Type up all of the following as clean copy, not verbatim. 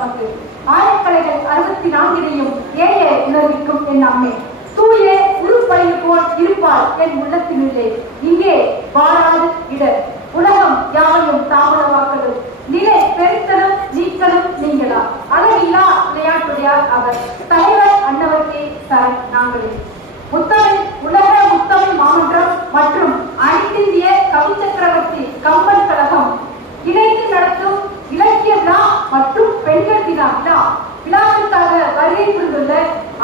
நமக்கு. ஆயக்கலைகள் 64 ஏய உணர்விக்கும் என் அம்மே. தூய உருப்பழி போல் இருப்பாள் என் உள்ளத்தினுள்ளே. இங்கே வாராது இடர். உலகம் யாவையும் தாமதமாக்கலும் நிலை பெருத்தலும் நீக்கலும் நீங்களா. அளவில்லா விளையாட்டுடையார் அவர். தலைவர் அன்னவர்க்கே சரண் நாங்களே. முத்தமிழ் உலக முத்தமிழ் மாமன்றம் மற்றும் அனைத்திந்திய கவி சக்கரவர்த்தி கம்பன் கழகம் இணைந்து நடத்தும் இலக்கிய விழா மற்றும் பெண்கள் தின விழாவிற்காக வருகை புரிந்துள்ள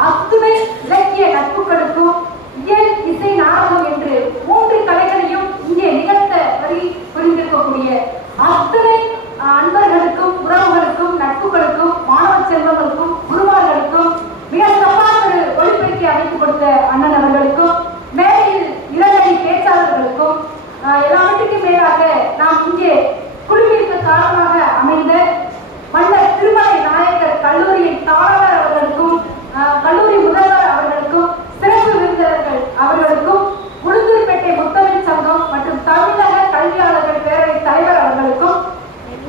அத்துணை இலக்கிய நட்புகளுக்கும் இயல் இசை நாடகம் என்று 3 கலைகளையும் இங்கே நிகழ்த்த வருகை புரிந்திருக்கக்கூடிய அத்துணை அன்பர்களுக்கும் உறவுகளுக்கும் நட்புகளுக்கும் மாணவ செல்வங்களுக்கும் குருமார்களுக்கும் மிக சிறப்பான ஒரு ஒளிபெருக்கி அமைத்துக் கொடுத்த அண்ணன் அவர்களுக்கும் மேலையில் இளநிலை பேச்சாளர்களுக்கும் எல்லாவற்றுக்கும் மேலாக நாம் இங்கே குழுவிற்கு காரணமாக அமைந்த மன்னர் திருமலை நாயக்கர் கல்லூரியின் தாளர் அவர்களுக்கும் கல்லூரி முதல்வர் அவர்களுக்கும் சிறப்பு விருந்தினர்கள் அவர்களுக்கும் உளுந்தூர்பேட்டை முத்தமிழ் சங்கம் மற்றும் தமிழக கல்வியாளர்கள் பேரவை தலைவர் அவர்களுக்கும்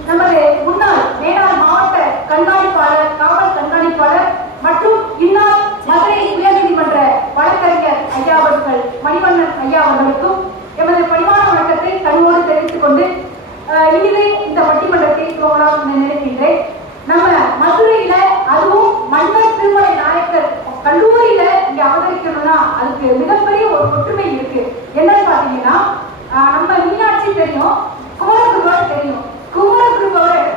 நமது முன்னாள் மேலாள் மாவட்ட கண்காணிப்பாளர் காவல் கண்காணிப்பாளர் மற்றும் இந்நாள் மதுரை உயர்நீதிமன்ற வழக்கறிஞர் ஐயா அவர்கள் மணிவண்ணன் ஐயா அவர்களுக்கும் எமது பணிவான வணக்கத்தை கனிவோடு தெரிவித்துக் கொண்டு இனிமே இந்த பட்டிமன்றத்தை துவங்கலாம் நினைக்கின்றேன். நம்ம மதுரையில அதுவும் மன்னர் திருமலை நாயக்கர் கல்லூரியில இங்க அவதரிக்கணும்னா அதுக்கு மிகப்பெரிய ஒரு ஒற்றுமை இருக்கு. என்னன்னு பாத்தீங்கன்னா நம்ம மீனாட்சி தெரியும், குமரகுருவர் தெரியும். குமரகுருவர்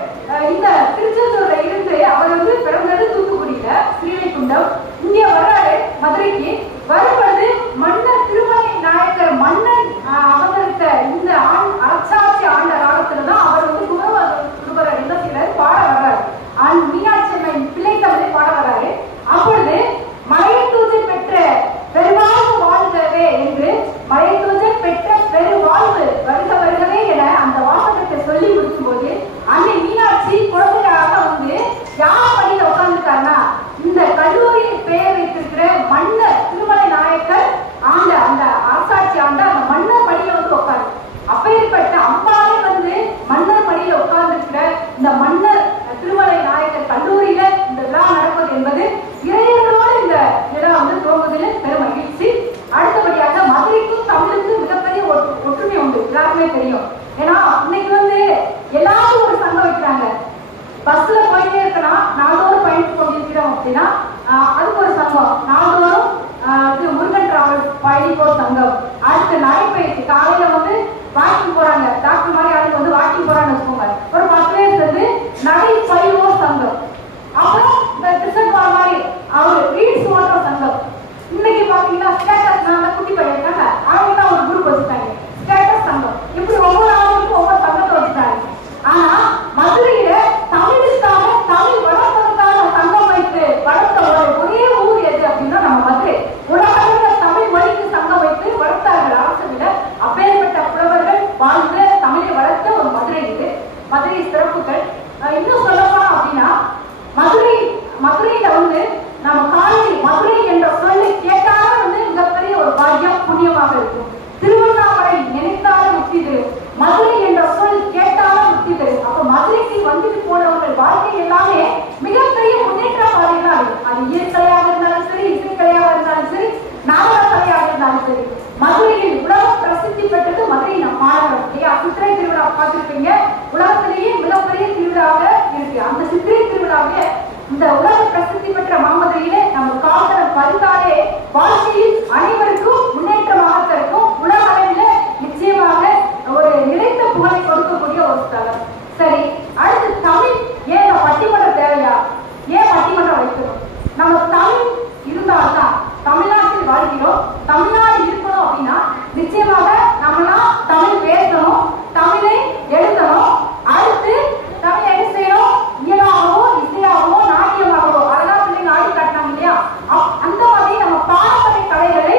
இந்த திருச்செந்தூர்ல இருந்து அவர் வந்து பிறந்தது தூத்துக்குடியில ஸ்ரீவைகுண்டம். இங்க வர்றாரு மதுரைக்கு. வரும்பொழுது மன்னர் திருமலை நாயக்கர் மன்னன் அவதரித்த இந்த அரசாட்சி ஆண்ட காலத்துலதான் அவர் வந்து குமரகுருவர் என்ன செய்யறாரு, பாட வர்றாரு. மீனாட்சி அம்மன் பிள்ளை தமிழை பாட வர்றாரு. அப்பொழுது மலையத்தூஜன் பெற்ற பெருவாழ்வு வாழ்கவே என்று மலையத்தூஜன் பெற்ற பெருவாழ்வு வருக வருகவே என அந்த வாசகத்தை சொல்லி முடிக்கும் போது அன்னை மீனாட்சி குழந்தையாக வந்து யார் படியில உட்கார்ந்துட்டாருன்னா இந்த கல்லூரியில் பெயர் வைத்திருக்கிற மன்னர் திருமலை நாயக்கர் ஆண்ட அந்த அரசாட்சி ஆண்ட அந்த மன்னர் படியில வந்து உட்காரு. அப்பேற்பட்ட அம்பாவே வந்து மன்னர் படியில உட்கார்ந்துருக்கிற இந்த மன்னர் திருமலை நாயக்கர் கல்லூரியில இந்த விழா நடப்பது என்பது இளைஞர்களோடு இந்த விழா வந்து துவங்குவதில் பெரும் மகிழ்ச்சி. அடுத்தபடியாக மதுரைக்கும் தமிழுக்கும் மிகப்பெரிய ஒற்றுமை உண்டு, எல்லாருக்குமே தெரியும். ஏன்னா இன்னைக்கு வந்து எல்லாரும் ஒரு சங்கம் வைக்கிறாங்க. பஸ்ல போயிட்டே இருக்கலாம், நாள்தோறும் பயணித்து கொண்டிருக்கிறோம் அப்படின்னா அதுக்கு ஒரு சங்கம். நாள்தோறும் முருகன் டிராவல் பயணிப்போர் சங்கம். அடுத்து நடைப்பயிற்சி காலையில வந்து வாக்கிங் போறாங்க, டாக்டர் மாதிரி ஆளுக்கு வந்து வாக்கிங் போறான்னு வச்சுக்கோங்க, ஒரு 10 பேர் சேர்ந்து நடை பயிலுவோர் சங்கம். அப்புறம் இந்த கிருஷ்ணகுமார் மாதிரி அவர் ரீல்ஸ் ஓட்டுற சங்கம். இன்னைக்கு பாத்தீங்கன்னா ஸ்டேட்டஸ் நான் குட்டி பையன் இருக்காங்க, அவங்க தான் ஒரு குரூப் வச்சுட்டாங்க ஸ்டேட்டஸ் சங்கம். இப்படி ஒவ்வொரு ஆளுக்கும் ஒவ்வொரு சங்கத்தை வச்சுட்டாங்க. ஆனா மதுரையில தமிழுக்காக தமிழ் வளர்ப்பதற்காக சங்கம் வைத்து வளர்த்த ஒரே ஊர் எது அப்படின்னா நம்ம மதுரை. உலக தமிழ் மொழிக்கு சங்கம் வைத்து வளர்த்தார்கள் அரசுல. அப்பேற்பட்ட புலவர்கள் வாழ்ந்து தமிழை வளர்த்த ஒரு மதுரை இது. மதுரை சிறப்புகள் இன்னும் சொல்லப்போனா அப்படின்னா மதுரையில வந்து நம்ம காலையில் மதுரை என்ற சொல்லை கேட்டாலே வந்து மிகப்பெரிய ஒரு பாக்கியம் புண்ணியமாக இருக்கும். திருவண்ணாமலை நினைத்தாலும் முக்தி தரும், மதுரை என்ற சொல் கேட்டாலும் முக்தி தரும். அப்ப மதுரைக்கு வந்துட்டு போனவர்கள் வாழ்க்கை எல்லாமே மிகப்பெரிய முன்னேற்ற பாதைகளா இருக்கும். அது இயற்கையாக இருந்தாலும் சரி, இசைக்கலையாக இருந்தாலும் சரி, நாடக கலையாக இருந்தாலும் சரி. மதுரையில் உலக பிரசித்தி பெற்றது மதுரை மாநகரம். சித்திரை திருவிழா பார்த்திருப்பீங்க, உலகத்திலேயே மிகப்பெரிய திருவிழாவாக இருக்கு. அந்த சித்திரை திருவிழாவே இந்த உலக பிரசித்தி பெற்ற மாமதுரையிலே நம்ம கால்கள் பதிந்தாலே வாழ்க்கையில் அனைவருக்கும் முன்னேற்றமாக இருக்கும். உலக அளவில் நிச்சயமாக ஒரு நிலைத்த புகழை கொடுக்கக்கூடிய ஒரு ஸ்தலம். சரி, அடுத்து தமிழ் ஏன் பட்டிமன்றம் தேவையா? ஏன் பட்டிமன்றம் வைக்கணும்? நம்ம தமிழ் இருந்தால்தான் தமிழ்நாட்டில் வாழ்கிறோம். தமிழ்நாடு இருக்கணும் அப்படின்னா நிச்சயமாக நம்மளாம் தமிழ் பேசணும், தமிழை எழுதணும். அடுத்து தமிழ் என்ன செய்யணும்? இயலாகவோ இசையாகவோ நாட்டியமாகவோ அழகா பிள்ளைங்க ஆடி காட்டினாங்க இல்லையா, அந்த மாதிரி நம்ம பாரம்பரிய கலைகளை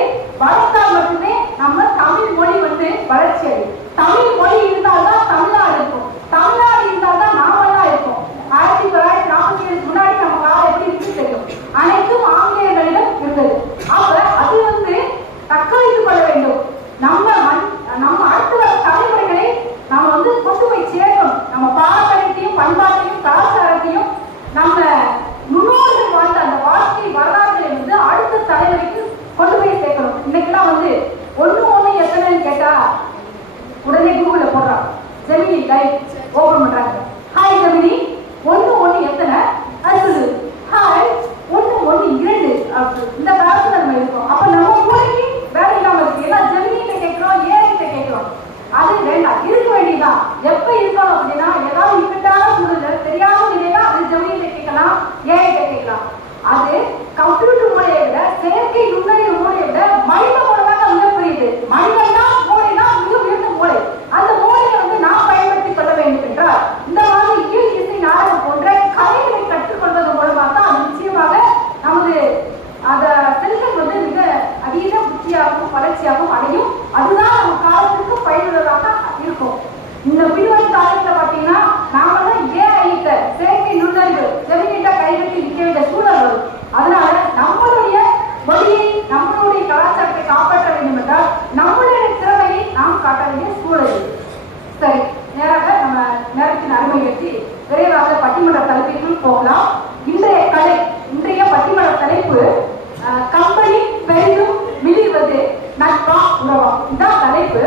சொல்லி விரைவாக பட்டிமன்ற தலைப்பிற்குள் போகலாம். இன்றைய பட்டிமன்ற தலைப்பு கம்பெனி பெரிதும் மிளிர்வது நட்பா உறவா, இதுதான் தலைப்பு.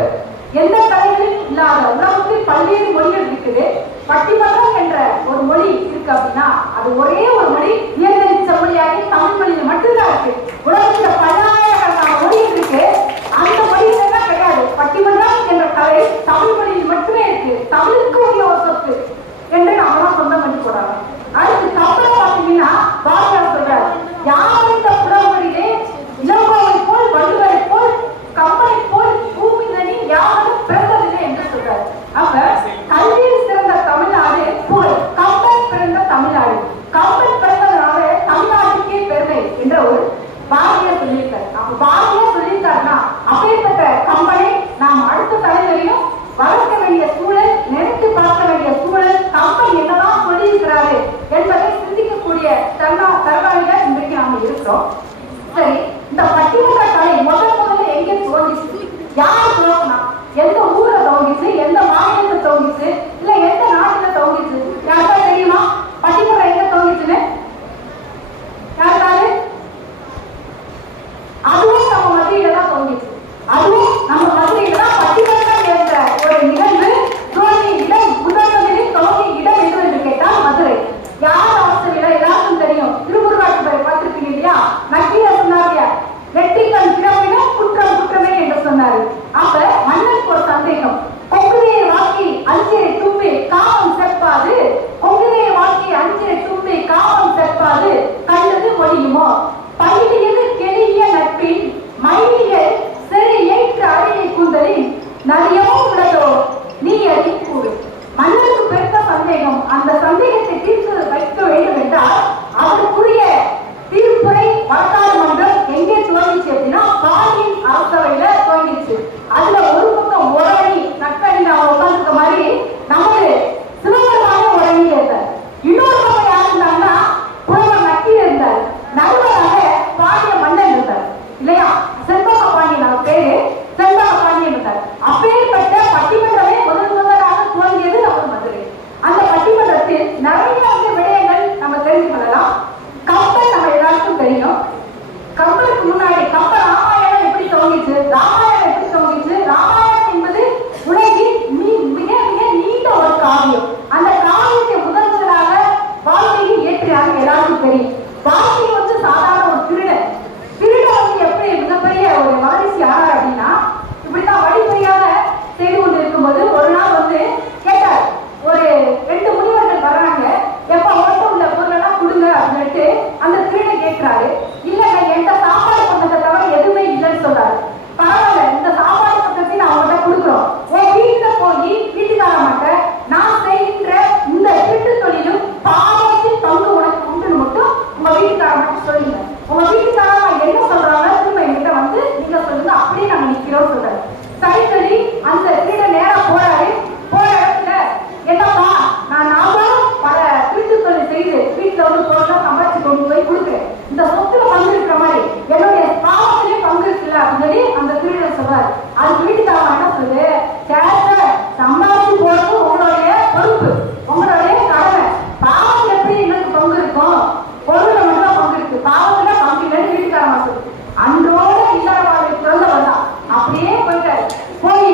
எந்த கலைகளிலும் இல்லாத உலகத்தில் பல்வேறு மொழிகள் இருக்குது. பட்டிமன்றம் என்ற ஒரு மொழி இருக்கு அப்படின்னா அது ஒரே ஒரு மொழி இயற்கை மொழியாக தமிழ் மொழியில் மட்டும்தான் இருக்கு. உலகத்துல பல்லாயிரக்கணக்கான மொழிகள் இருக்கு, அந்த மொழியில தான் கிடையாது. பட்டிமன்றம் என்ற கலை தமிழ் மொழியில் மட்டுமே இருக்கு. தமிழுக்கு உரிய ஒரு சொத்து என்று நாம சொந்தம் பண்ணி போறாங்க. அடுத்து கப்பலை பார்த்தீங்கன்னா பாரதியார் சொல்றாரு, யாவந்த புறமொழியிலே இளங்கோவை போல் வள்ளுவரை போல் கப்பலை போல் பூமிதனி யாரும் பிறந்ததில்லை என்று சொல்றாரு. அப்ப கல்வியில் சிறந்த தமிழ்நாடு புகழ், கப்பல் பிறந்த தமிழ்நாடு, கப்பல் பிறந்ததுனால தமிழ்நாட்டுக்கே பெருமை என்ற ஒரு பாரதியார் சொல்லியிருக்காரு. அப்ப பாரதியார் சொல்லியிருக்காருன்னா அப்பேற்பட்ட கம்பனை நாம் அடுத்த தலைவரையும் வளர்க்க வேண்டிய சூழல், நினைத்து பார்க்க வேண்டிய சூழல், கம்பன் என்னதான் சொல்லியிருக்கிறாரு என்பதை சிந்திக்கக்கூடிய தருவாயில இன்றைக்கு நாம இருக்கிறோம். சரி, இந்த பட்டிமன்ற கலை முதல்ல எங்கே துவங்கிச்சு, யார் துவங்கினா, எந்த ஊர்ல துவங்கிச்சு, எந்த மாநிலத்துல துவங்கிச்சு, இல்ல எந்த நாட்டுல துவங்கிச்சு, யாருக்கா தெரியுமா? பட்டிமன்றம் எங்க துவங்கிச்சுன்னு யாருக்காரு? அதுவும் நம்ம மத்தியில தான் துவங்கிச்சு. அதுவும் நம்ம மத்தியில தான் பட்டிமன்றம் என்ற ஒரு நிகழ்வு துவங்கி இடம் முதலில் துவங்கி இடம் எது என்று கேட்டால் மதுரை. யார் அவசரம் எல்லாருக்கும் தெரியும். திருமுருகாற்றுப்படை பார்த்திருப்பீங்க இல்லையா? நக்கீரர் சொன்னாங்க, வெற்றிக்கண் பிறப்பினும் குற்றம் குற்றமே என்று சொன்னாரு. அப்ப மன்னனுக்கு ஒரு சந்தேகம், கொங்குதையை வாக்கி அஞ்சிரை தும்பி காமம் செப்பாது, கொங்குதையை வாக்கி அஞ்சிரை தும்பி காமம் செப்பாது கண்டது மொழியுமோ, பயிலியது கெளிய நட்பின் மயிலியல் சரி ஏற்று அறையை கூந்தலின் நதியமோ உள்ளதோ நீ அறி கூறு. மன்னருக்கு பெருத்த சந்தேகம். அந்த சந்தேகத்தை தீர்த்து வைக்க வேண்டும் என்றால் அதற்குரிய தீர்ப்புரை வழக்காடு மன்றம் எங்கே துவங்கிச்சு அப்படின்னா பாலியின் அரசவையில துவங்கிச்சு. அதுல ஒரு பக்கம் ஒரு அணி நட்பணியில அவங்க உட்காந்துருக்க மாதிரி நமது சிவபெருமான ஒரு அணியில இருந்தார். இன்னொரு பக்கம் யார் இருந்தாங்கன்னா புலவர் நக்கீரர் இருந்தார். நடுவராக பாண்டிய மன்னன் இருந்தார் இல்லையா? செண்பக பாண்டியன், அவர் பேரு செண்பக பாண்டியன் இருந்தார். அப்பேற்பட்ட பட்டிமன்றமே முதலாக துவங்கியது நம்ம மதுரை. அந்த பட்டிமன்றத்தில் நிறைய விடயங்கள் நம்ம தெரிந்து கொள்ளலாம். கப்பல் நம்ம எல்லாருக்கும் தெரியும். கப்பலுக்கு முன்னாடி கப்பல் ராமாயணம் எப்படி துவங்கிச்சு, ராமாயணம் எப்படி துவங்கிச்சு? ராமாயணம் என்பது உலகின் மிக மிக நீண்ட ஒரு காவியம். அந்த காவியத்தை முதலாக வாழ்க்கையில் ஏற்றினாங்க எல்லாருக்கும் தெரியும். வாழ்க்கை வந்து சாதாரண ஒரு திருடன் வந்து எப்படி மிகப்பெரிய ஒரு மகரிஷி ஆனார் அப்படின்னா, இப்படிதான் வழிமுறையாக செய்து கொண்டு இருக்கும்போது ஒரு நாள் வந்து கேட்டார், ஒரு 2 முனிவர்கள் வர்றாங்க, எப்ப ஓட்டம் உள்ள பொருளெல்லாம் கொடுங்க அப்படின்ட்டு அந்த திருடை கேட்கிறாரு. இல்லங்க எந்த சாப்பாடு பண்டத்தை தவிர எதுவுமே இல்லைன்னு சொல்றாரு. பரவாயில்ல, இந்த சாப்பாடு பண்டத்தை நான் அவங்கள்ட்ட கொடுக்குறோம், உன் வீட்டுல போய் வீட்டுக்கார மாட்டேன், நான் செய்கின்ற இந்த வீட்டு தொழிலும் பாவத்தில் பங்கு உனக்கு உண்டுன்னு மட்டும் உங்க வீட்டுக்கார மட்டும் சொல்லுங்க. உங்க வீட்டுக்காரமா என்ன சொல்றாங்க திரும்ப என்கிட்ட வந்து நீங்க சொல்லுங்க, அப்படியே நாங்க நிக்கிறோம் சொல்றாரு. சரி சரி, அந்த திருட நேரா போறாரு. போற இடத்துல என்னப்பா, நான் நானும் பல வீட்டு தொழில் செய்து வீட்டுல வந்து பொருளா சம்பாதிச்சு கொண்டு போய் கொடுக்குறேன், இந்த சொத்துல பங்கு இருக்கிற மாதிரி என்னுடைய பாவத்திலே பங்கு இருக்குல்ல அப்படின்னு சொல்லி அந்த திருடன் சொல்றாரு. அதுக்கு வீட்டுக்காரமா என்ன சொல்லுது, சம்பாதிச்சு போறது உங்களுடைய பொறுப்பு, உங்களுடைய கடமை, பாவம் எப்படி எனக்கு பங்கு இருக்கும், பொருள்ல மட்டும் பங்கு இருக்கு, பாவத்துல பங்கு இல்லைன்னு வீட்டுக்காரமா சொல்லு. அன்றோட இல்லாத வாழ்க்கை பிறந்தவர் தான். அப்படியே போயிட்டாரு. போய்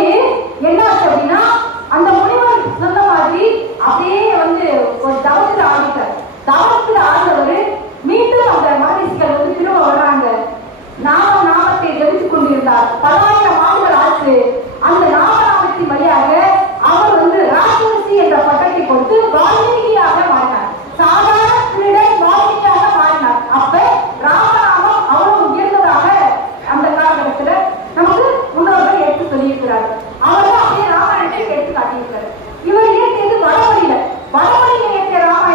என்னாச்சு அப்படின்னா அந்த முனிவர் சொன்ன மாதிரி அப்படியே வந்து ஒரு தவத்துல ஆடிட்டார். தவத்துல ஆடுறவர் மீண்டும் அந்த மகரிஷிகள் வந்து திரும்ப வர்றாங்க. நாமத்தை ஜெபித்துக் கொண்டிருந்தார். பல்லாயிரம் ஆண்டுகள் ஆச்சு. அந்த நாமநாமத்தின் வழியாக அவர் வந்து ராஜரிஷி என்ற பட்டத்தை கொடுத்து வால்மீகியாக மாறினார். சாதாரண திருடன் வால்மீகியாக மாறினார். அப்ப ராமநாமம் அவ்வளவு உயர்ந்ததாக அந்த காலகட்டத்துல நமக்கு முன்னோர்கள் எடுத்து சொல்லியிருக்கிறார்கள். அவர் அப்படியே ராமாயணத்தை எடுத்து காட்டியிருக்கிறார். இவர் இயற்றியது வடமொழியில இயற்றிய ராமாயணம்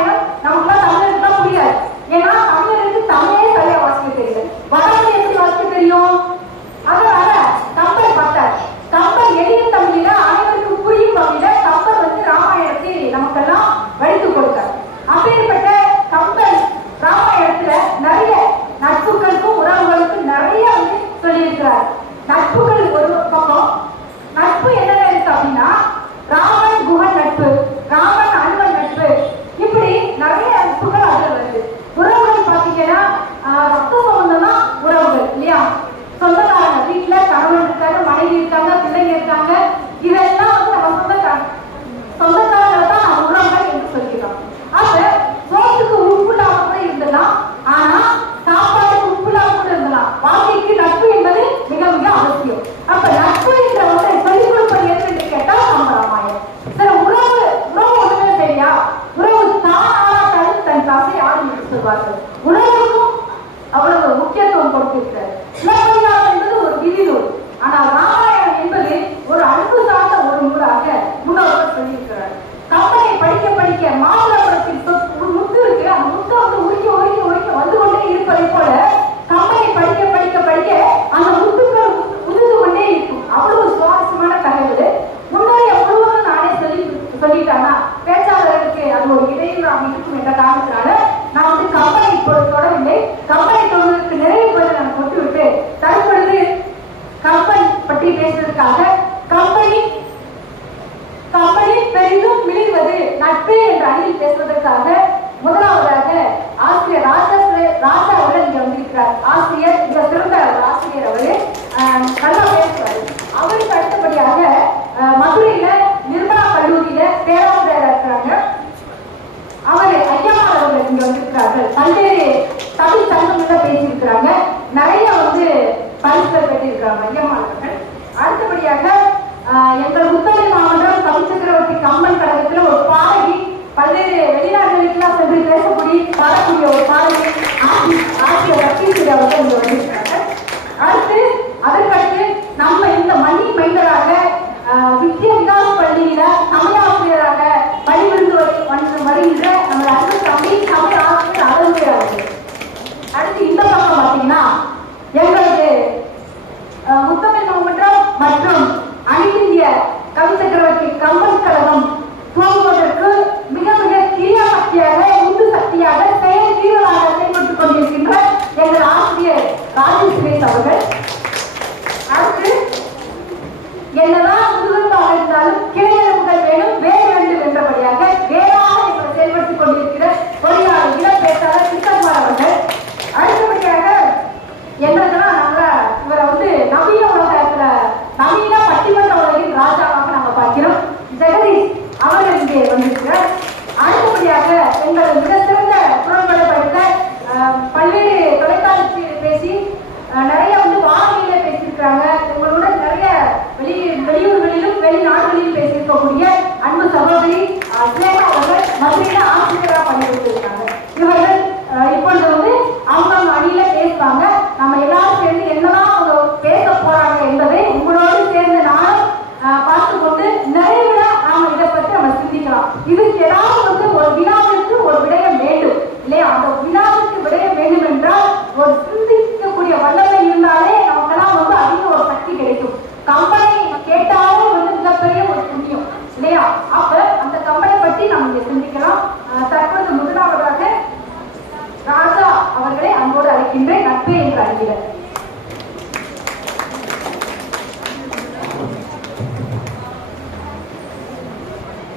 அப்படி இருக்கும் என்ற காரணத்தினால நான் வந்து கம்பெனி தொடரவில்லை. கம்பெனி தொடர்வதற்கு நிறைய பேர் நான் கொண்டுவிட்டு தற்பொழுது கம்பெனி பற்றி பேசுவதற்காக கம்பெனி பெரிதும் மிளிர்வது நட்பு என்ற அணியில் பேசுவதற்காக முதலாவதாக ஆசிரியர் ராஜா அவர்கள் இங்க வந்திருக்கிறார். ஆசிரியர் மிக சிறந்த ஆசிரியர் அவரு நல்லா பேசுவார். அவருக்கு அடுத்தபடியாக மதுரையில நிர்மலா கல்லூரியில பேராசிரியராக இருக்கிறாங்க. அவர் ஐயம்மாள் அவர்கள் இங்க வந்திருக்கிறார்கள். பல்வேறு தமிழ் சங்கங்கள்ல பேசியிருக்கிறாங்க. நிறைய வந்து பரிசுகள் பெற்றிருக்கிறாங்க ஐயம்மாள் அவர்கள். அடுத்தபடியாக எங்கள் முத்தமிழ் மாவட்டம் தமிழ் சக்கரவர்த்தி கம்பன் கழகத்துல ஒரு பாடகி, பல்வேறு வெளிநாடுகளுக்கெல்லாம் சென்று பேசக்கூடிய பாடக்கூடிய ஒரு பாடகி ஆசிரியர் லட்சுமி அவர்கள் இங்க வந்திருக்கிறாங்க. அடுத்து அதற்கடுத்து நம்ம இந்த மணி மைந்தராக வித்யா விகாஸ் பள்ளியில தமிழாசிரியராக பணிபுரிந்து வருகின்ற நம்ம அன்பு தமிழ் ஆசிரியர் அருள்மையாளர்கள். அடுத்து இந்த பக்கம் பார்த்தீங்கன்னா எங்களுக்கு முத்தமிழ் மாவட்டம் மற்றும் அனைத்து இந்திய கவி சக்கரவர்த்தி கம்பன் கழகம் துவங்குவதற்கு மிக மிக கிரியா சக்தியாக உந்து சக்தியாக செயல் வீரராக செயல்பட்டுக் கொண்டிருக்கின்ற எங்கள் ஆசிரியர் ராஜேஷ் சுரேஷ் அவர்கள். அடுத்து என்னதான் முதுகெலும்பாக இருந்தாலும் கிளையெலும்புகள் வேணும் வேறு வேண்டும் என்றபடியாக வேறாக எங்களை செயல்பட்டுக் கொண்டிருக்கிற பொறியாளர் இளம் பேச்சாளர் கிருஷ்ணகுமார் அவர்கள். அடுத்தபடியாக எங்களுக்கெல்லாம் இவரை வந்து நவீன உலகத்துல நவீன பட்டிமன்ற உலகின் ராஜாவாக நாங்க பார்க்கிறோம். ஜெகதீஷ் அவர்கள் இங்கே வந்திருக்கிறார். அடுத்தபடியாக எங்கள் மிக சிறந்த குரல்களை படித்த பல்வேறு தொலைக்காட்சியில் பேசி நிறைய வந்து வானொலியில பேசியிருக்கிறாங்க. உங்களுடன் நிறைய வெளியூர்களிலும் வெளிநாடுகளிலும் பேசியிருக்கக்கூடிய அன்பு சகோதரி ஸ்னேகா அவர்கள் மதுரையில ஆசிரியராக பணிபுரிந்திருக்காங்க. இவர்கள் இப்பொழுது வந்து அவங்க அணியில பேசுவாங்க. நம்ம எல்லாரும் சேர்ந்து என்னதான் அவங்க பேச போறாங்க என்பதை உங்களோடு சேர்ந்து நானும் பார்த்து கொண்டு நிறைவுல நாம இதை பற்றி நம்ம சிந்திக்கலாம். இதுக்கு ஏதாவது வந்து ஒரு வினாவிற்கு ஒரு விடயம் வேண்டும் இல்லையா? அந்த வினாவிற்கு விடயம் வேண்டும் என்றால் ஒரு சிந்திக்கக்கூடிய வல்லமை இருந்தாலே நமக்கெல்லாம் வந்து அதிக ஒரு சக்தி கிடைக்கும். கம்பெனி கேட்டாலே வந்து மிகப்பெரிய ஒரு புண்ணியம் இல்லையா? அப்ப அந்த கம்பெனி பற்றி நம்ம இங்க சிந்திக்கலாம். தற்பொழுது முதலாவதாக ராஜா அவர்களை அன்போடு அழைக்கின்றேன். நட்பே என்று அழைக்கிறேன்.